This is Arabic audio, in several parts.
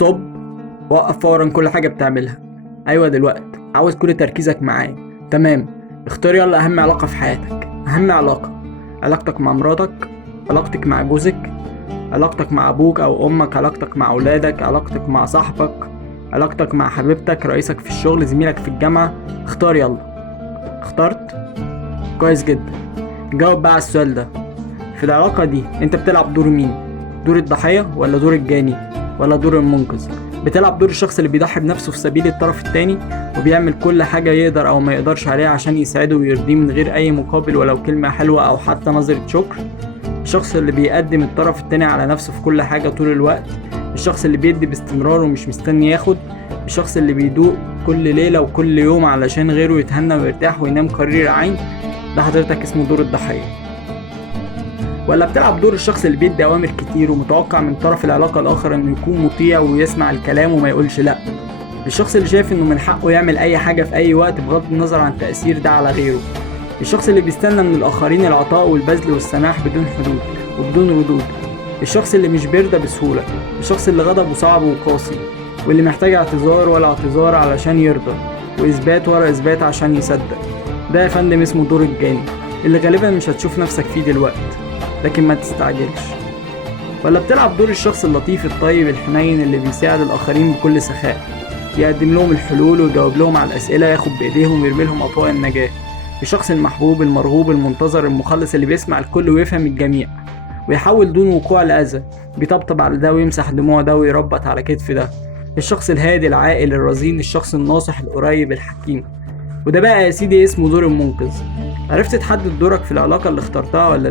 ستوب. وقف فورا كل حاجة بتعملها. أيوة دلوقتي عاوز كل تركيزك معايا. تمام. اختار يلا أهم علاقة في حياتك. أهم علاقة، علاقتك مع مراتك، علاقتك مع جوزك، علاقتك مع أبوك أو أمك، علاقتك مع أولادك، علاقتك مع صاحبك، علاقتك مع حبيبتك، رئيسك في الشغل، زميلك في الجامعة. اختار يلا. اخترت؟ كويس جدا. جاوب بقى على السؤال ده. في العلاقة دي انت بتلعب دور مين؟ دور الضحية ولا دور الجاني ولا دور المنقذ؟ بتلعب دور الشخص اللي بيضحي بنفسه في سبيل الطرف التاني وبيعمل كل حاجة يقدر او ما يقدرش عليها عشان يساعده ويرضيه من غير اي مقابل ولو كلمة حلوة او حتى نظرة شكر. الشخص اللي بيقدم الطرف التاني على نفسه في كل حاجة طول الوقت. الشخص اللي بيدي باستمرار ومش مستني ياخد. الشخص اللي بيدوق كل ليلة وكل يوم علشان غيره يتهنى ويرتاح وينام قرير عين. ده حضرتك اسمه دور الضحية. ولا بتلعب دور الشخص اللي بيدي أوامر كتير ومتوقع من طرف العلاقة الآخر إنه يكون مطيع ويسمع الكلام وما يقولش لأ. الشخص اللي شايف إنه من حقه يعمل أي حاجة في أي وقت بغض النظر عن تأثير ده على غيره. الشخص اللي بيستنى من الآخرين العطاء والبذل والسماح بدون حدود وبدون ردود. الشخص اللي مش بيرضى بسهولة. الشخص اللي غضبه صعب وقاسي واللي محتاج اعتذار ولا اعتذار علشان يرضى وإثبات ورا إثبات عشان يصدق. ده يا فندم اسمه دور الجاني اللي غالبا مش هتشوف نفسك فيه دلوقتي، لكن ما تستعجلش. ولا بتلعب دور الشخص اللطيف الطيب الحنين اللي بيساعد الآخرين بكل سخاء، يقدم لهم الحلول ويجاوب لهم على الأسئلة، ياخد بإيديهم ويرمي لهم أطواق النجاة. الشخص المحبوب المرغوب المنتظر المخلص اللي بيسمع الكل ويفهم الجميع ويحاول دون وقوع الأذى، بيطبطب على ده ويمسح دموع ده ويربط على كتف ده. الشخص الهادي العاقل الرزين، الشخص الناصح القريب الحكيم. وده بقى يا سيدي اسمه دور المنقذ. عرفت تحدد دورك في العلاقة اللي اخترتها ولا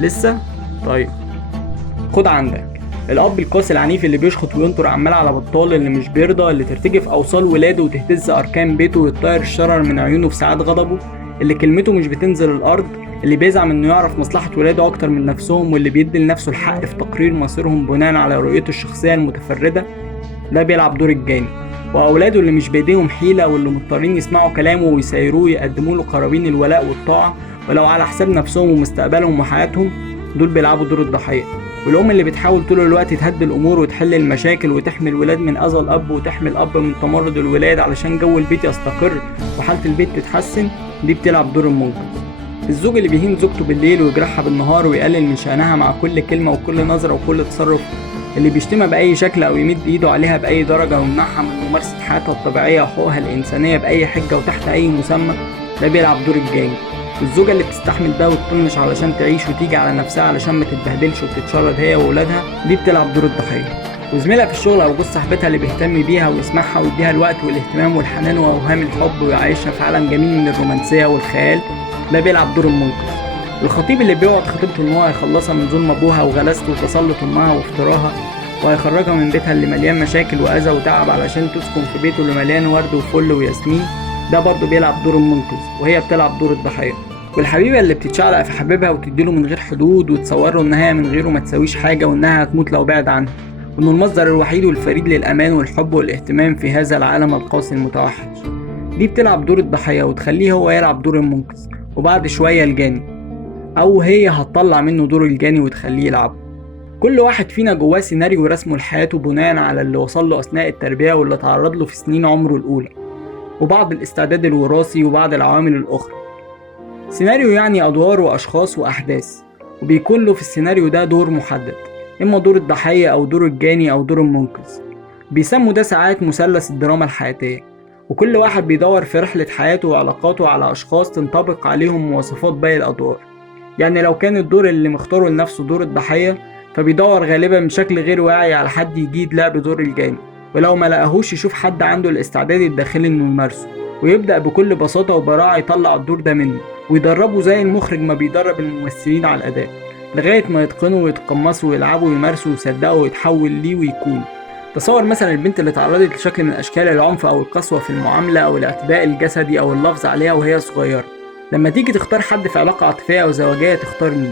لسه؟ طيب خد عندك الأب القاسي العنيف اللي بيشخط وينطر عمال على بطال، اللي مش بيرضى، اللي ترتجف أوصال ولاده وتهتز أركان بيته ويطير الشرر من عيونه في ساعات غضبه، اللي كلمته مش بتنزل الأرض، اللي بيزعم إنه يعرف مصلحة ولاده أكتر من نفسهم، واللي بيدي لنفسه الحق في تقرير مصيرهم بناء على رؤيته الشخصية المتفردة. ده بيلعب دور الجاني. وأولاده اللي مش بإيديهم حيلة واللي مضطرين يسمعوا كلامه ويسيروه ويقدموا له قرابين الولاء والطاعة ولو على حساب نفسهم ومستقبلهم وحياتهم. دول بيلعبوا دور الضحية. والأم اللي بتحاول طول الوقت تهدي الأمور وتحل المشاكل وتحمي الولاد من أذى الأب وتحمي الأب من تمرد الولاد علشان جو البيت يستقر وحالة البيت تتحسن. دي بتلعب دور المنقذ. الزوج اللي بيهين زوجته بالليل ويجرحها بالنهار ويقلل من شأنها مع كل كلمة وكل نظرة وكل تصرف، اللي بيشتمها بأي شكل أو يمد إيده عليها بأي درجة ويمنعها من ممارسة حياتها الطبيعية وحقوقها الإنسانية بأي حجة وتحت أي مسمى. ده بيلعب دور الجاني. الزوجة اللي بتستحمل ده وتطنش علشان تعيش وتيجي على نفسها علشان ما تتبهدلش وتتشرد هي وولادها. دي بتلعب دور الضحية. وزميلها في الشغل أو جوز صاحبتها اللي بيهتم بيها ويسمعها ويديها الوقت والاهتمام والحنان وأوهام الحب ويعيشها في عالم جميل من الرومانسية والخيال. ده بيلعب دور المنقذ. الخطيب اللي بيوعد خطيبته إن هو هيخلصها من ظلم أبوها وغلاسته وتسلط أمها وافتراها وهيخرجها من بيتها اللي مليان مشاكل وأذى وتعب علشان تسكن في بيته اللي مليان ورد وفل وياسمين. ده برضه بيلعب دور المنقذ وهي بتلعب دور الضحية. والحبيبة اللي بتتشعلق في حبيبها وتديله من غير حدود وتصوره إن هي من غيره ما تسويش حاجة وإنها هتموت لو بعد عنه وإنه المصدر الوحيد والفريد للأمان والحب والاهتمام في هذا العالم القاسي المتوحش. دي بتلعب دور الضحية وتخليه هو يلعب دور المنقذ وبعد شوية الجاني، أو هي هتطلع منه دور الجاني وتخليه يلعب. كل واحد فينا جواه سيناريو رسمه لحياته بناء على اللي وصل له أثناء التربية واللي تعرض له في سنين عمره الأولى وبعض الاستعداد الوراثي وبعض العوامل الأخرى. سيناريو يعني أدوار وأشخاص وأحداث، وبيكون له في السيناريو ده دور محدد، إما دور الضحية أو دور الجاني أو دور المنقذ. بيسموا ده ساعات مثلث الدراما الحياتية، وكل واحد بيدور في رحلة حياته وعلاقاته على أشخاص تنطبق عليهم مواصفات باقي الأدوار. يعني لو كان الدور اللي مختاره لنفسه دور الضحية فبيدور غالبا بشكل غير واعي على حد يجيد لعب دور الجاني، ولو ما لقاهوش يشوف حد عنده الاستعداد الداخلي إنه يمارسه ويبدأ بكل بساطة وبراعة يطلع الدور ده منه ويدربه زي المخرج ما بيدرب الممثلين على الأداء لغاية ما يتقنوا ويتقمصوا ويلعبوا ويمارسوا ويصدقوا ويتحول ليه ويكون. تصور مثلا البنت اللي تعرضت لشكل من أشكال العنف أو القسوة في المعاملة أو الاعتداء الجسدي أو اللفظ عليها وهي صغيرة. لما تيجي تختار حد في علاقة عاطفية أو زواجية تختار مين؟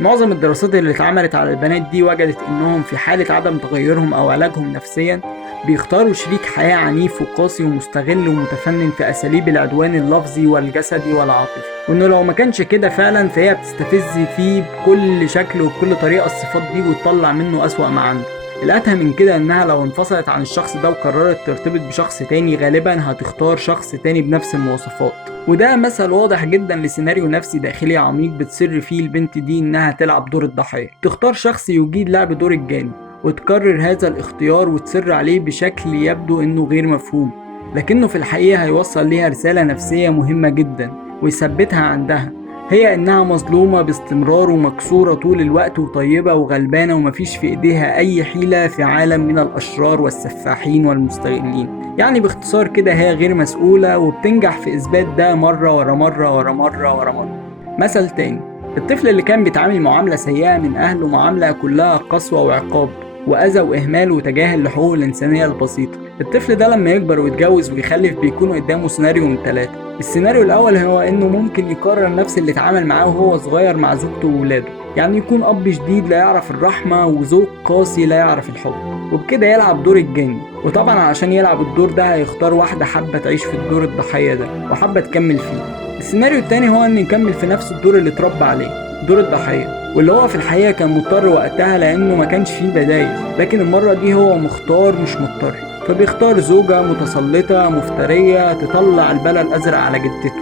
معظم الدراسات اللي اتعملت على البنات دي وجدت إنهم في حالة عدم تغيرهم أو علاجهم نفسيا بيختاروا شريك حياة عنيف وقاسي ومستغل ومتفنن في أساليب العدوان اللفظي والجسدي والعاطفي، وإنه لو ما كانش كده فعلا فهي بتستفز فيه بكل شكل وبكل طريقة الصفات دي وتطلع منه أسوأ ما عنده. الأتهم من كده إنها لو انفصلت عن الشخص ده وقررت ترتبط بشخص تاني غالبا هتختار شخص تاني بنفس المواصفات. وده مثل واضح جدا لسيناريو نفسي داخلي عميق بتصر فيه البنت دي إنها تلعب دور الضحية، تختار شخص يجيد لعب دور الجاني وتكرر هذا الاختيار وتصر عليه بشكل يبدو إنه غير مفهوم، لكنه في الحقيقة هيوصل ليها رسالة نفسية مهمة جدا ويثبتها عندها، هي إنها مظلومة باستمرار ومكسورة طول الوقت وطيبة وغلبانة ومفيش في إيديها أي حيلة في عالم من الأشرار والسفاحين والمستغلين. يعني باختصار كده هي غير مسؤولة وبتنجح في إثبات ده مرة ورا مرة ورا مرة ورا مرة. مثل تاني، الطفل اللي كان بيتعامل معاملة سيئة من أهله، معاملة كلها قسوة وعقاب وأذى وإهمال وتجاهل لحقوق الإنسانية البسيطة، الطفل ده لما يكبر ويتجوز ويخلف بيكون قدامه سيناريو من 3. السيناريو الأول هو إنه ممكن يكرر نفس اللي اتعامل معاه وهو صغير مع زوجته وولاده، يعني يكون أب شديد لا يعرف الرحمة وزوج قاسي لا يعرف الحب، وبكده يلعب دور الجاني. وطبعا عشان يلعب الدور ده هيختار واحدة حابة تعيش في الدور الضحية ده وحابة تكمل فيه. السيناريو التاني هو إنه يكمل في نفس الدور اللي اتربى عليه، دور الضحية، واللي هو في الحقيقة كان مضطر وقتها لأنه ما كانش فيه بدايل، لكن المرة دي هو مختار مش مضطر، فبيختار زوجة متسلطة مفترية تطلع البلد الأزرق على جدته.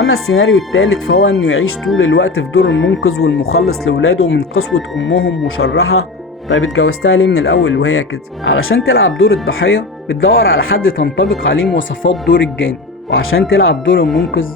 أما السيناريو الثالث فهو إنه يعيش طول الوقت في دور المنقذ والمخلص لولاده من قسوة أمهم وشرها. طيب اتجوزتها ليه من الأول وهي كده؟ علشان تلعب دور الضحية بتدور على حد تنطبق عليه مواصفات دور الجاني، وعشان تلعب دور المنقذ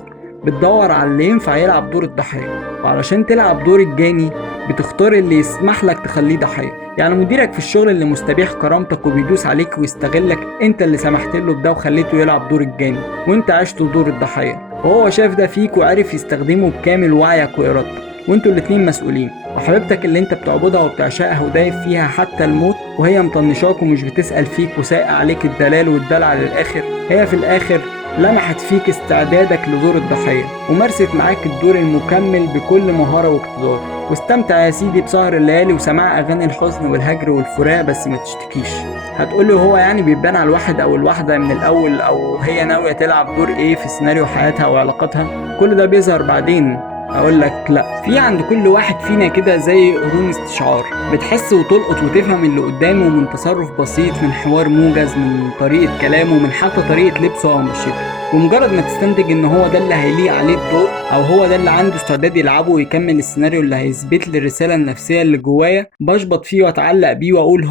بتدور على اللي ينفع يلعب دور الضحية، وعلشان تلعب دور الجاني بتختار اللي يسمح لك تخليه ضحية. يعني مديرك في الشغل اللي مستبيح كرامتك وبيدوس عليك ويستغلك، انت اللي سمحت له بده وخليته يلعب دور الجاني وانت عشت دور الضحية، وهو شاف ده فيك وعرف يستخدمه بكامل وعيك وإرادتك، وانتوا الاتنين مسؤولين. وحبيبتك اللي انت بتعبدها وبتعشقها ودايف فيها حتى الموت وهي مطنشاك ومش بتسأل فيك وسايقة عليك الدلال والدلع للآخر، هي في الآخر لمحت فيك استعدادك لدور الضحية ومارست معاك الدور المكمل بكل مهارة واقتدار. واستمتع يا سيدي بسهر الليالي وسماع أغاني الحزن والهجر والفراق بس ما تشتكيش. هتقولي هو يعني بيبان على الواحد أو الواحدة من الأول أو هي ناوية تلعب دور إيه في سيناريو حياتها وعلاقاتها؟ كل ده بيظهر بعدين. اقول لك لا، في عند كل واحد فينا كده زي قرون استشعار، بتحس وتلقط وتفهم اللي قدامه من تصرف بسيط، من حوار موجز، من طريقة كلامه، من حتى طريقة لبسه او مشيته، ومجرد ما تستنتج ان هو ده اللي هيليق عليه الدور او هو ده اللي عنده استعداد يلعبه ويكمل السيناريو اللي هيثبت لي الرسالة النفسية اللي جوايا، بشبط فيه واتعلق بيه واقول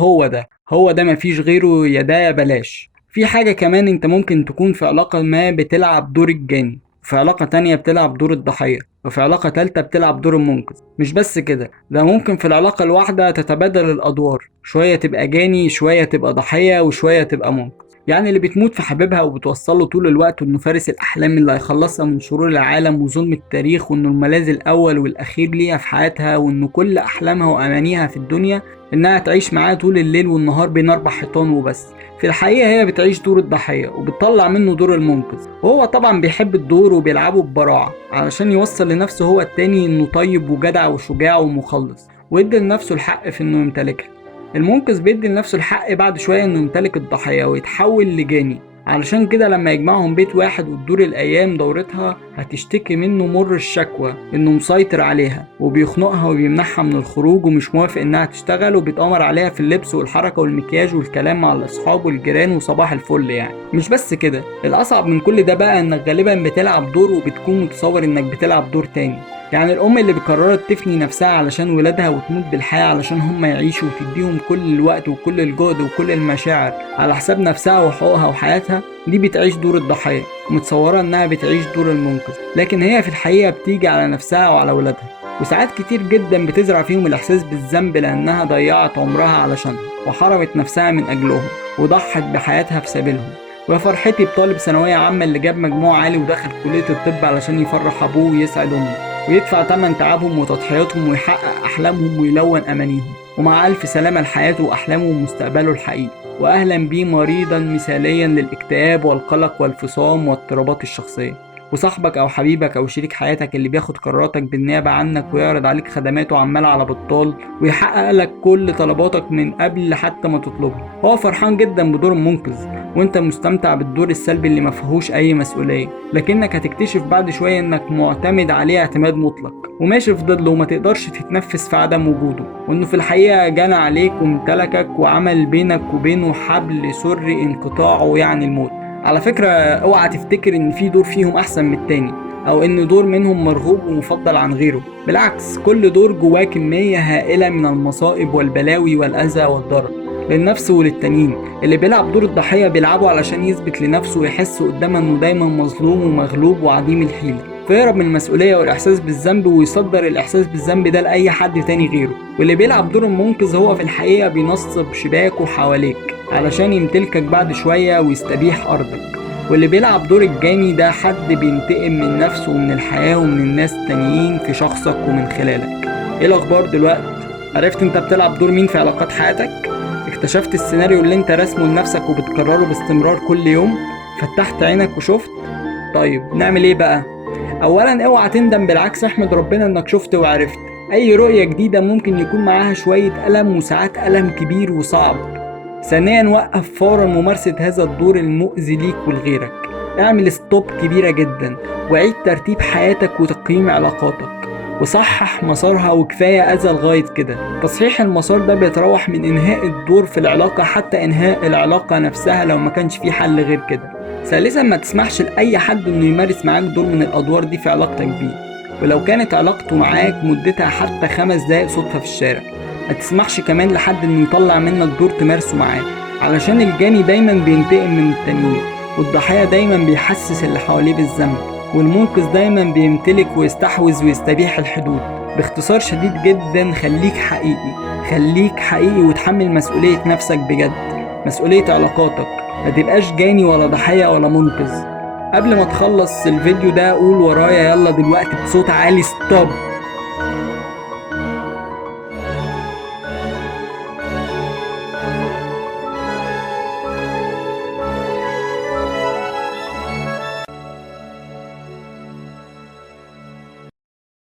هو ده مفيش غيره، يا ده يا بلاش. في حاجة كمان، انت ممكن تكون في علاقة ما بتلعب دور الجاني، في علاقة تانية بتلعب دور الضحية، وفي علاقة تالتة بتلعب دور المنقذ. مش بس كده، ده ممكن في العلاقة الواحدة تتبادل الأدوار، شوية تبقى جاني، شوية تبقى ضحية، وشوية تبقى منقذ. يعني اللي بتموت في حبيبها وبتوصله طول الوقت انه فارس الأحلام اللي هيخلصها من شرور العالم وظلم التاريخ، وانه الملاذ الأول والأخير ليها في حياتها، وانه كل أحلامها وأمانيها في الدنيا انها تعيش معاه طول الليل والنهار بين 4 حيطان وبس. في الحقيقة هي بتعيش دور الضحية وبتطلع منه دور المنقذ، وهو طبعا بيحب الدور وبيلعبه ببراعة علشان يوصل لنفسه هو التاني انه طيب وجدع وشجاع ومخلص، ويدي لنفسه الحق في انه يمتلكها. المنقذ بيدي لنفسه الحق بعد شوية انه يمتلك الضحية ويتحول لجاني، علشان كده لما يجمعهم بيت واحد وتدور الأيام دورتها هتشتكي منه مر الشكوى إنه مسيطر عليها وبيخنقها وبيمنعها من الخروج ومش موافق إنها تشتغل، وبيتأمر عليها في اللبس والحركة والمكياج والكلام مع الأصحاب والجيران وصباح الفل. يعني مش بس كده، الأصعب من كل ده بقى إنك غالبا بتلعب دور وبتكون متصور إنك بتلعب دور تاني. يعني الأم اللي قررت تفني نفسها علشان ولادها وتموت بالحياة علشان هم يعيشوا وتديهم كل الوقت وكل الجهد وكل المشاعر على حساب نفسها وحقوقها وحياتها، دي بتعيش دور الضحية ومتصورة إنها بتعيش دور المنقذ، لكن هي في الحقيقة بتيجي على نفسها وعلى ولادها، وساعات كتير جدا بتزرع فيهم الإحساس بالذنب لأنها ضيعت عمرها علشانهم وحرمت نفسها من أجلهم وضحت بحياتها في سبيلهم. ويا فرحتي بطالب ثانوية عامة اللي جاب مجموع عالي ودخل كلية الطب علشان يفرح أبوه ويسعد أمه ويدفع تمن تعبهم وتضحياتهم ويحقق أحلامهم ويلون أمانيهم، ومع ألف سلامة لحياته وأحلامه ومستقبله الحقيقي. وأهلا بيه مريضا مثاليا للاكتئاب والقلق والفصام واضطرابات الشخصية. وصاحبك او حبيبك او شريك حياتك اللي بياخد قراراتك بالنيابة عنك ويعرض عليك خدماته عمال على بطال ويحقق لك كل طلباتك من قبل حتى ما تطلبها. هو فرحان جدا بدور المنقذ وانت مستمتع بالدور السلبي اللي مفيهوش اي مسؤولية، لكنك هتكتشف بعد شوية انك معتمد عليه اعتماد مطلق وماشي في ضله وما تقدرش تتنفس في عدم وجوده، وانه في الحقيقة جنى عليك وامتلكك وعمل بينك وبينه حبل سري انقطاعه يعني الموت. على فكرة اوعى تفتكر ان في دور فيهم احسن من التاني او ان دور منهم مرغوب ومفضل عن غيره، بالعكس كل دور جواه كمية هائلة من المصائب والبلاوي والاذى والضرر للنفس وللتانيين. اللي بيلعب دور الضحية بيلعبه علشان يثبت لنفسه ويحس قدامه انه دايما مظلوم ومغلوب وعديم الحيلة، فيهرب من المسؤولية والإحساس بالذنب ويصدر الإحساس بالذنب ده لأي حد تاني غيره. واللي بيلعب دور المنقذ هو في الحقيقة بينصب شباكه حواليك علشان يمتلكك بعد شوية ويستبيح أرضك. واللي بيلعب دور الجاني ده حد بينتقم من نفسه ومن الحياة ومن الناس التانيين في شخصك ومن خلالك. إيه الأخبار دلوقتي؟ عرفت أنت بتلعب دور مين في علاقات حياتك؟ اكتشفت السيناريو اللي أنت رسمه لنفسك وبتكرره باستمرار كل يوم؟ فتحت عينك وشفت؟ طيب نعمل إيه بقى؟ اولا اوعى تندم، بالعكس احمد ربنا انك شفت وعرفت. اي رؤية جديدة ممكن يكون معاها شوية ألم وساعات ألم كبير وصعب. ثانيا وقف فورا ممارسة هذا الدور المؤذي ليك ولغيرك. اعمل ستوب كبيرة جدا وعيد ترتيب حياتك وتقييم علاقاتك وصحح مسارها، وكفاية أذى لغاية كده. تصحيح المسار ده بيتراوح من إنهاء الدور في العلاقة حتى إنهاء العلاقة نفسها لو ما كانش في حل غير كده. ثالثا ما تسمحش لأي حد إنه يمارس معاك دور من الأدوار دي في علاقتك بيه، ولو كانت علاقته معاك مدتها حتى 5 دقايق صدفة في الشارع. ما تسمحش كمان لحد إنه يطلع منك دور تمارسه معاه، علشان الجاني دايما بينتقم من التانيين، والضحية دايما بيحسس اللي حواليه بالذنب، والمنقذ دايما بيمتلك ويستحوذ ويستبيح الحدود. باختصار شديد جدا خليك حقيقي وتحمل مسؤولية نفسك بجد، مسؤولية علاقاتك. ما تبقاش جاني ولا ضحية ولا منقذ. قبل ما تخلص الفيديو ده قول ورايا يلا دلوقتي بصوت عالي ستوب.